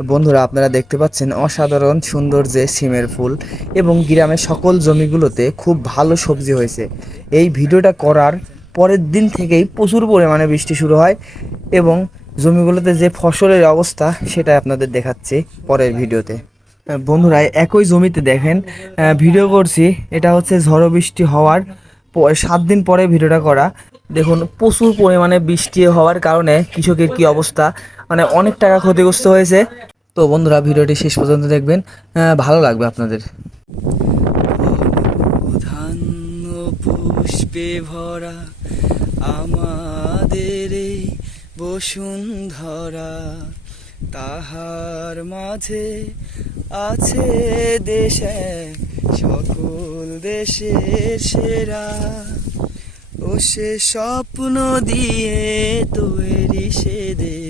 বন্ধুরা, আপনারা দেখতে পাচ্ছেন অসাধারণ সুন্দর যে সিমের ফুল এবং গ্রামের সকল জমিগুলোতে খুব ভালো সবজি হয়েছে। এই ভিডিওটা করার পরের দিন থেকেই প্রচুর পরিমাণে বৃষ্টি শুরু হয় এবং জমিগুলোতে যে ফসলের অবস্থা সেটা আপনাদের দেখাচ্ছি পরের ভিডিওতে। বন্ধুরা, একই জমিতে দেখেন ভিডিও করছি, এটা হচ্ছে ঝড়ো বৃষ্টি হওয়ার সাত দিন পরে ভিডিওটা করা। দেখুন, প্রচুর পরিমাণে বৃষ্টি হওয়ার কারণে কৃষকের কি অবস্থা মানে অনেক টাকা ক্ষতিগ্রস্ত হয়েছে। তো বন্ধুরা, ভিডিওটি শেষ পর্যন্ত দেখবেন। ভালো লাগবে আপনাদের। পুষ্পে ভরা আমাদের বসুন্ধরা। তাহার মাঝে আছে দেশে সকল দেশের সেরা। ও সে স্বপ্ন দিয়ে তৈরি সে দেশ।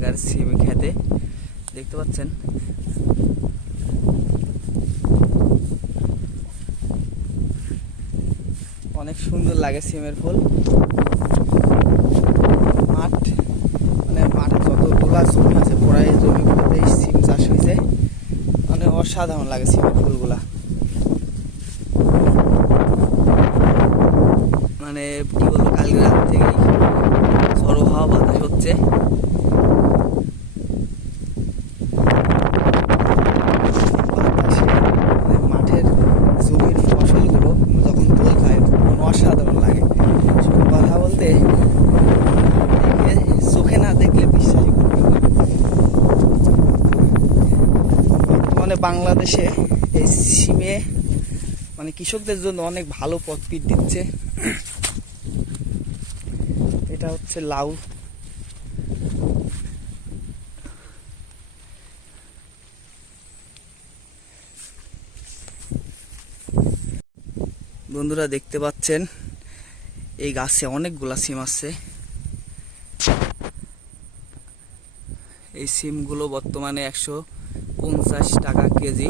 এলাকার সিমি খেতে। দেখতে পাচ্ছেন? অনেক সুন্দর লাগে সিমের ফুল। মাঠ মানে মাঠে যতগুলা জমি আছে প্রায় এই জমিগুলোতে সিম চাষ হয়েছে। মানে অসাধারণ লাগে সিমের ফুলগুলা। মানে কি বলব, কালকে রাত থেকেই ঝড়ো হাওয়া বাতাস হচ্ছে বাতাসে মানে মাঠের জমির ফসলগুলো যখন দোল খায় তখন অসাধারণ লাগে শুধু কথা বলতে এ চোখে না দেখলে বিশ্বাসই করবে না বর্তমানে বাংলাদেশে এই সিমে মানে কৃষকদের জন্য অনেক ভালো প্রফিট দিচ্ছে। এটা হচ্ছে লাউ। বন্ধুরা দেখতে পাচ্ছেন, এই গাছে অনেকগুলা সিম আছে। এই সিমগুলো বর্তমানে একশো পঞ্চাশ টাকা কেজি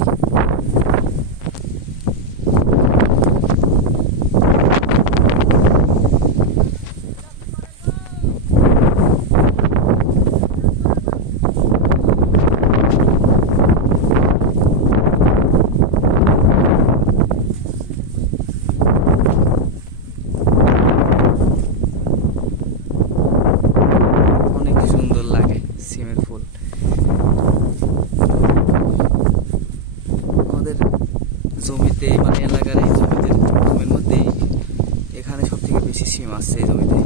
অনেক সুন্দর লাগে সিমের ফুল আমাদের জমিতে মানে এলাকার এই জমিতে জমির মধ্যেই এখানে সব থেকে সিম আসছে জমিতে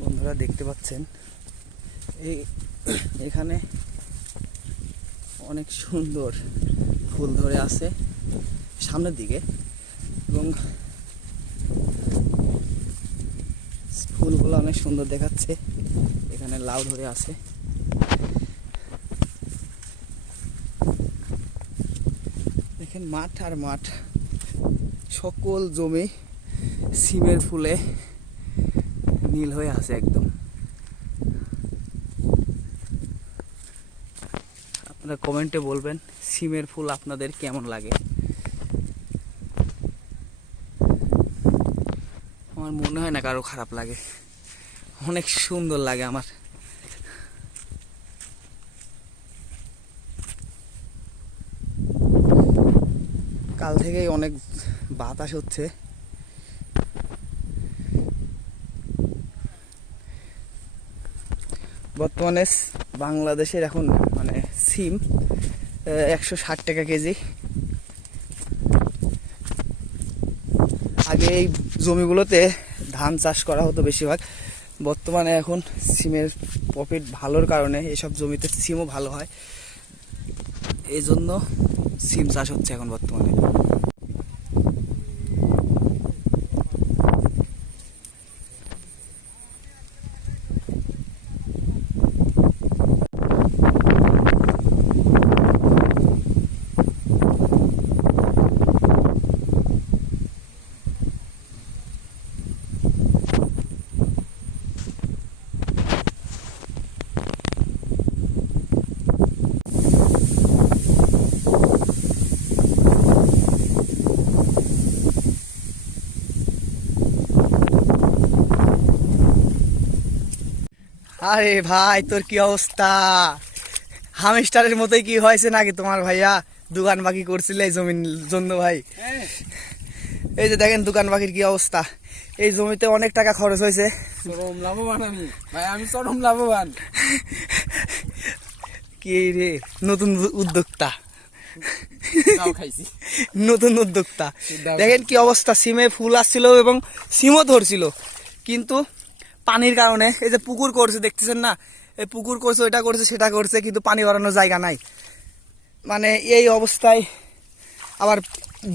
বন্ধুরা, দেখতে পাচ্ছেন? এই এখানে অনেক সুন্দর ফুল ধরে আছে সামনের দিকে এবং ফুলগুলো অনেক সুন্দর দেখাচ্ছে। এখানে লাউ ধরে আছে। দেখেন মাঠ আর মাঠ। সকল জমি সিমের ফুলে নীল হয়ে আছে একদম। আপনারা কমেন্টে বলবেন সিমের ফুল আপনাদের কেমন লাগে। আমার মনে হয় না কারও খারাপ লাগে। অনেক সুন্দর লাগে আমার। কাল থেকেই অনেক বাতাস হচ্ছে। বর্তমানে বাংলাদেশের এখন মানে সিম একশো ষাট টাকা কেজি। আগে এই জমিগুলোতে ধান চাষ করা হতো বেশিরভাগ। বর্তমানে এখন সিমের প্রফিট ভালোর কারণে এসব জমিতে সিমও ভালো হয়। এই জন্য সিম চাষ হচ্ছে এখন বর্তমানে। আরে ভাই তোর কি অবস্থা? হামিস্টারের মতোই কি হয়েছে নাকি তোমার ভাইয়া? দোকান বাকি করছিলে এই জমির জন্য ভাই। এই যে দেখেন দোকান বাকির কি অবস্থা। এই জমিতে অনেক টাকা খরচ হয়েছে। চরম লাভবান আমি। ভাই আমি চরম লাভবান। কি রে নতুন উদ্যোক্তা। নতুন উদ্যোক্তা। দেখেন কি অবস্থা সিমে ফুল আসছিল এবং সিমও ধরছিল। কিন্তু পানির কারণে। এই যে পুকুর করছে দেখতেছেন না? এই পুকুর করছে ওইটা করছে সেটা করছে কিন্তু পানি বাড়ানোর জায়গা নাই। মানে এই অবস্থায় আবার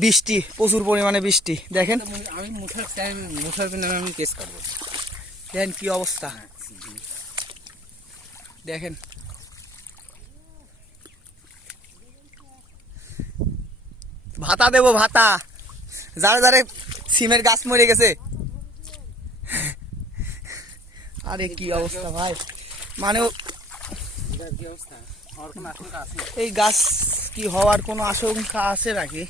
বৃষ্টি প্রচুর পরিমাণে বৃষ্টি। দেখেন। আমি মুঠার টাইম মুঠার বিনা আমি কেস করব। দেখেন কি অবস্থা। দেখেন। ভাতা দেবো ভাতা। যারে যারে সিমের গাছ মরে গেছে আরে কি অবস্থা ভাই? মানে এই গাছ কি হওয়ার কোনো আশঙ্কা আছে নাকি?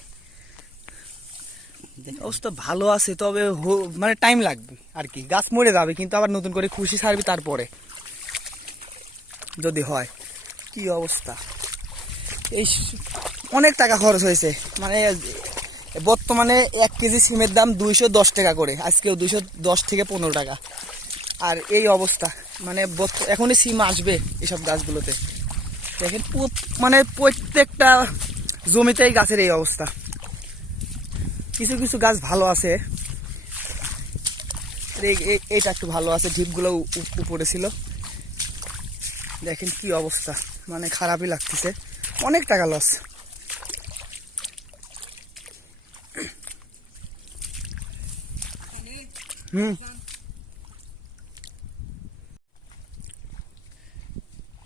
অবস্থা ভালো আছে তবে মানে টাইম লাগবে আর কি। গাছ মরে যাবে কিন্তু আবার নতুন করে খুশি ছাড়বি তারপরে। যদি হয় কি অবস্থা? এই অনেক টাকা খরচ হয়েছে। মানে বর্তমানে এক কেজি সিমের দাম দুইশো দশ টাকা করে। আজকেও দুইশো দশ থেকে পনেরো টাকা। আর এই অবস্থা। মানে এখনই সিম আসবে এসব গাছগুলোতে। দেখেন মানে প্রত্যেকটা জমিতেই গাছের এই অবস্থা। কিছু কিছু গাছ ভালো আছে। এইটা একটু ভালো আছে, ঢিপগুলো উপরে ছিল। দেখেন কি অবস্থা। মানে খারাপই লাগতেছে। অনেক টাকা লস হুম।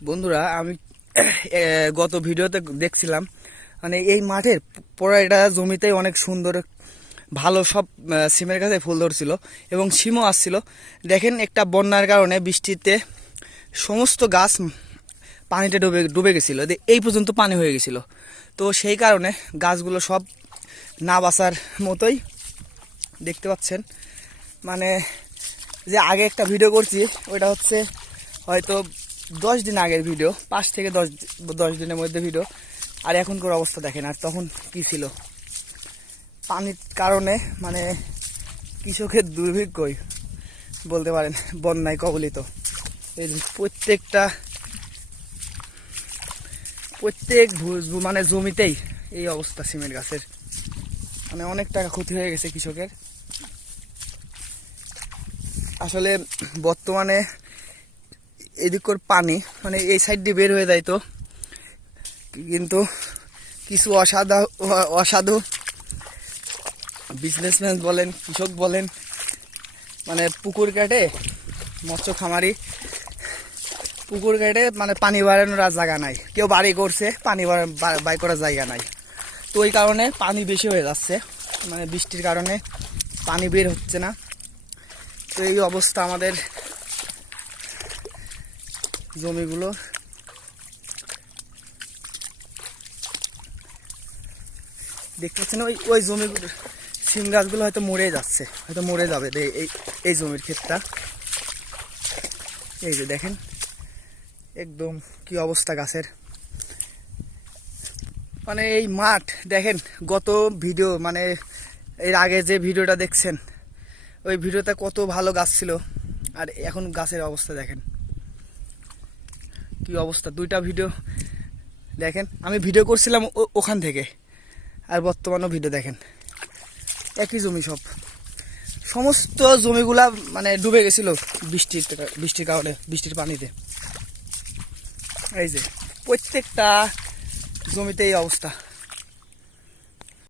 বন্ধুরা, আমি গত ভিডিওতে দেখছিলাম মানে এই মাঠের পরে এটা জমিতে অনেক সুন্দর, ভালো সব সিমের কাছে ফুল ধরছিল এবং সিমও আসছিল। দেখেন একটা বন্যার কারণে বৃষ্টিতে সমস্ত গাছ পানিতে ডুবে ডুবে গেছিল। এই পর্যন্ত পানি হয়ে গেছিল। তো সেই কারণে গাছগুলো সব না বাঁচার মতোই দেখতে পাচ্ছেন। মানে যে আগে একটা ভিডিও করছি, ওইটা হচ্ছে হয়তো দশ দিন আগের ভিডিও পাঁচ থেকে দশ দশ দিনের মধ্যে ভিডিও আর এখনকার অবস্থা দেখেন, আর তখন কি ছিল? পানির কারণে মানে কৃষকের দুর্ভিক্ষই বলতে পারেন, বন্যায় কবলিত। এই প্রত্যেকটা, প্রত্যেক মানে জমিতেই এই অবস্থা সিমেন্ট গাছের। মানে অনেক টাকা ক্ষতি হয়ে গেছে কৃষকের। আসলে বর্তমানে এদিকর পানি মানে এই সাইড দিয়ে বের হয়ে যায় তো। কিন্তু কিছু অসাধু অসাধু বিজনেসম্যান বলেন, কৃষক বলেন মানে পুকুর কাটে মৎস্য খামারি, পুকুর কাটে মানে পানি বাড়ানোর আর জায়গা নাই। কেউ বাড়ি করছে, পানি বাই করার জায়গা নাই। তো ওই কারণে পানি বেশি হয়ে যাচ্ছে মানে বৃষ্টির কারণে পানি বের হচ্ছে না। তো এই অবস্থা আমাদের জমিগুলো। দেখতে পাচ্ছেন ওই ওই জমিগুলো সিম গাছগুলো হয়তো মরে যাচ্ছে, হয়তো মরে যাবে এই এই জমির ক্ষেতটা। এই যে দেখেন, একদম কি অবস্থা গাছের। মানে এই মাঠ, দেখেন গত ভিডিও মানে এর আগে যে ভিডিওটা দেখছেন, ওই ভিডিওতে কত ভালো গাছ ছিল, আর এখন গাছের অবস্থা দেখেন। কি অবস্থা? দুইটা ভিডিও দেখেন। আমি ভিডিও করছিলাম ওখান থেকে। আর বর্তমানেও ভিডিও দেখেন। একই জমি সব। সমস্ত জমিগুলা মানে ডুবে গেছিল বৃষ্টির বৃষ্টির কারণে, বৃষ্টির পানিতে। এই যে, প্রত্যেকটা জমিতে এই অবস্থা।